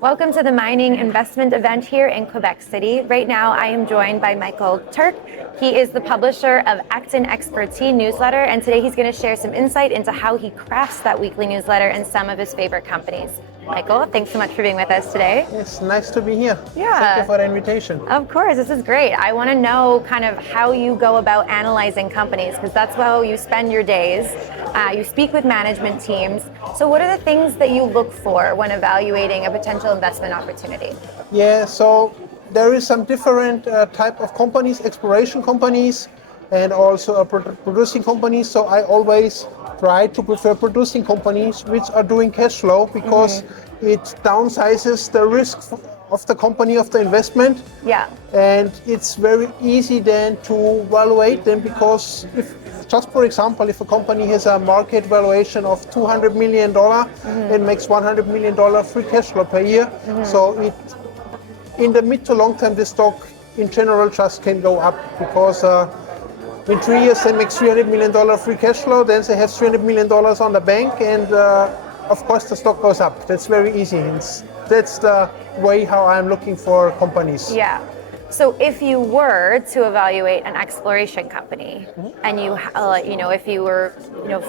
Welcome to the mining investment event here in Québec City. Right now, I am joined by Michael Türk. He is the publisher of Aktienexperte Newsletter, and today he's going to share some insight into how he crafts that weekly newsletter and some of his favorite companies. Michael, thanks so much for being with us today. It's nice to be here. Yeah. Thank you for the invitation. Of course, this is great. I want to know kind of how you go about analyzing companies, because that's how you spend your days. You speak with management teams. So what are the things that you look for when evaluating a potential investment opportunity? Yeah, so there is some different type of companies, exploration companies, and also producing companies. So I always try to prefer producing companies which are doing cash flow because it downsizes the risk of the company, of the investment. Yeah. And it's very easy then to evaluate them, because if, just for example, if a company has a market valuation of $200 million and makes $100 million free cash flow per year, so it, in the mid to long term, the stock in general just can go up, because in 3 years they make $300 million free cash flow, then they have $300 million on the bank, and of course the stock goes up. That's very easy. That's the way how I'm looking for companies. Yeah. So if you were to evaluate an exploration company, and you if you were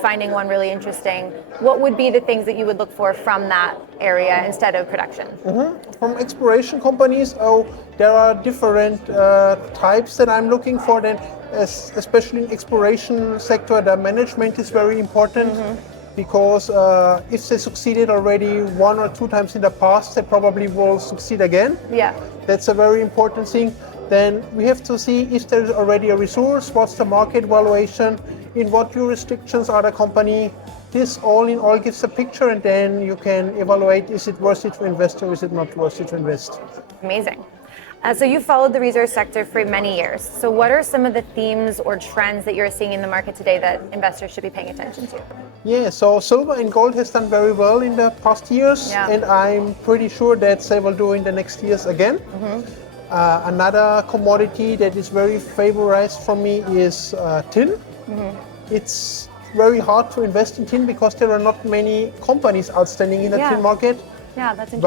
finding one really interesting, what would be the things that you would look for from that area instead of production? From exploration companies, there are different types that I'm looking for. Then, especially in exploration sector, the management is very important. Because if they succeeded already 1 or 2 times in the past, they probably will succeed again. Yeah. That's a very important thing. Then we have to see if there's already a resource, what's the market valuation, in what jurisdictions are the company. This all in all gives a picture, and then you can evaluate, is it worth it to invest or is it not worth it to invest. Amazing. So you've followed the resource sector for many years. So what are some of the themes or trends that you're seeing in the market today that investors should be paying attention to? Yeah, so silver and gold has done very well in the past years, and I'm pretty sure that they will do in the next years again. Another commodity that is very favorized for me is tin. It's very hard to invest in tin because there are not many companies outstanding in the tin market. Yeah, that's interesting.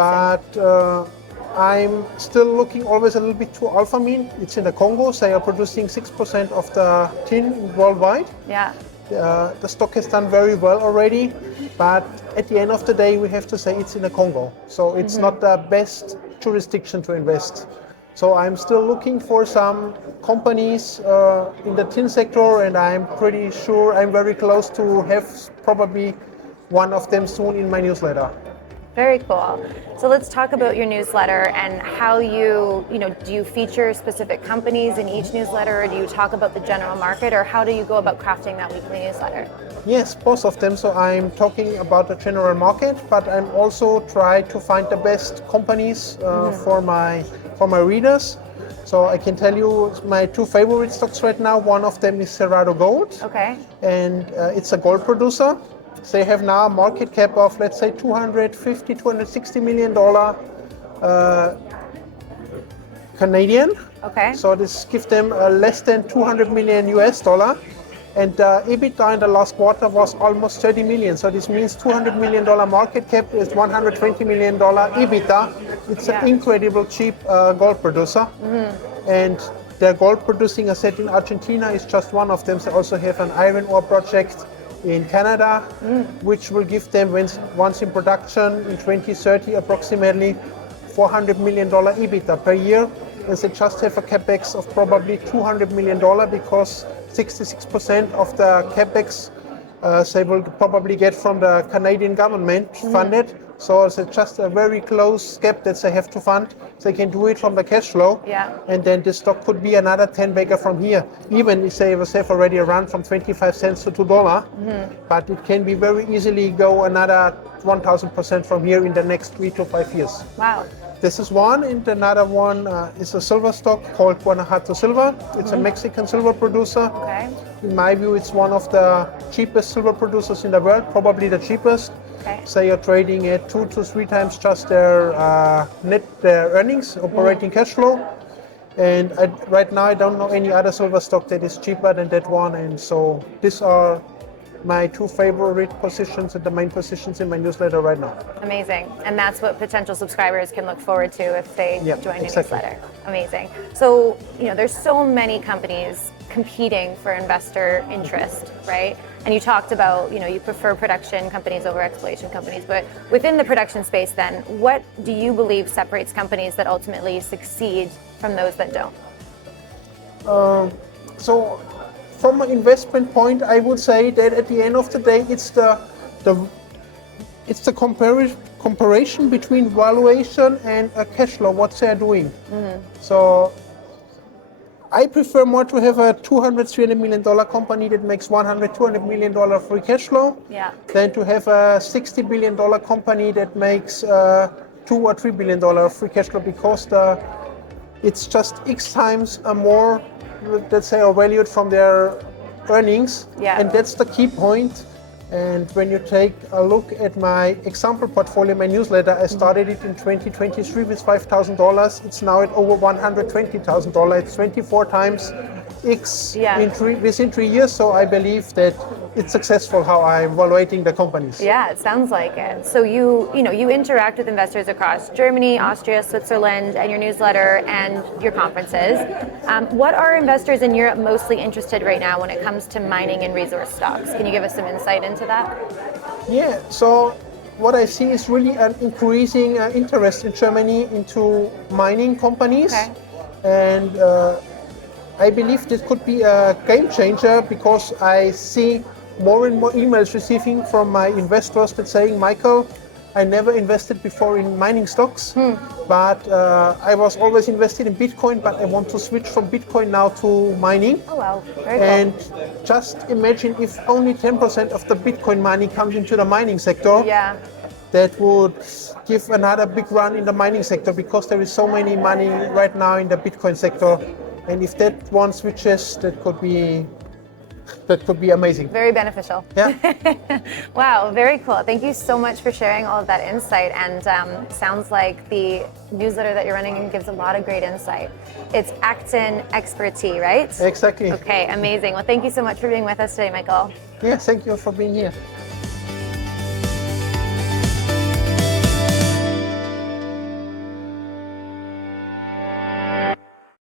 But I'm still looking always a little bit to Alphamine. It's in the Congo. They are producing 6% of the tin worldwide. Yeah. The stock has done very well already, but at the end of the day, we have to say it's in the Congo. So it's not the best jurisdiction to invest. So I'm still looking for some companies in the tin sector, and I'm pretty sure I'm very close to have probably one of them soon in my newsletter. Very cool. So let's talk about your newsletter and how do you feature specific companies in each newsletter, or do you talk about the general market, or how do you go about crafting that weekly newsletter? Yes, both of them. So I'm talking about the general market, but I'm also trying to find the best companies for my readers. So I can tell you my 2 favorite stocks right now. One of them is Cerrado Gold. Okay. And it's a gold producer. They have now a market cap of, let's say, $260 million Canadian. Okay. So this gives them less than $200 million US dollar. And EBITDA in the last quarter was almost 30 million. So this means $200 million market cap is $120 million EBITDA. It's an incredible cheap gold producer. And their gold producing asset in Argentina is just one of them. They also have an iron ore project in Canada, which will give them, once in production in 2030, approximately $400 million EBITDA per year. And they just have a capex of probably $200 million, because 66% of the capex they will probably get from the Canadian government funded. So it's just a very close gap that they have to fund. They can do it from the cash flow. Yeah. And then the stock could be another 10 bagger from here. Even if they have already run from 25 cents to $2, but it can be very easily go another 1,000% from here in the next 3 to 5 years. Wow. This is one, and another one is a silver stock called Guanajuato Silver. It's a Mexican silver producer. Okay. In my view, it's one of the cheapest silver producers in the world, probably the cheapest. Okay. They are trading at 2 to 3 times just their their earnings, operating cash flow. And right now, I don't know any other silver stock that is cheaper than that one. And so these are my two favorite positions and the main positions in my newsletter right now. Amazing. And that's what potential subscribers can look forward to if they join your newsletter. Amazing. So, there's so many companies competing for investor interest, right? And you talked about, you prefer production companies over exploration companies, but within the production space then, what do you believe separates companies that ultimately succeed from those that don't? So from an investment point, I would say that at the end of the day, it's the comparison between valuation and cash flow, what they're doing. So I prefer more to have a $200-300 million company that makes $100-200 million free cash flow than to have a $60 billion company that makes $2 or $3 billion free cash flow, because it's just X times more, let's say, are valued from their earnings. And that's the key point. And when you take a look at my example portfolio, my newsletter, I started it in 2023 with $5,000. It's now at over $120,000. It's 24 times X within 3 years. So I believe that it's successful how I'm evaluating the companies. Yeah, it sounds like it. So you interact with investors across Germany, Austria, Switzerland, and your newsletter and your conferences. What are investors in Europe mostly interested right now when it comes to mining and resource stocks? Can you give us some insight into that? Yeah, so what I see is really an increasing interest in Germany into mining companies. And I believe this could be a game changer, because I see more and more emails receiving from my investors that saying, Michael, I never invested before in mining stocks, but I was always invested in Bitcoin, but I want to switch from Bitcoin now to mining. Oh, wow. Very and cool. Just imagine if only 10% of the Bitcoin money comes into the mining sector. That would give another big run in the mining sector, because there is so many money right now in the Bitcoin sector. And if that one switches, that could be amazing. Very beneficial. Wow, very cool. Thank you so much for sharing all of that insight. And sounds like the newsletter that you're running gives a lot of great insight. It's Aktienexperte, right? Exactly. Okay, amazing. Well, thank you so much for being with us today, Michael. Yeah, thank you for being here.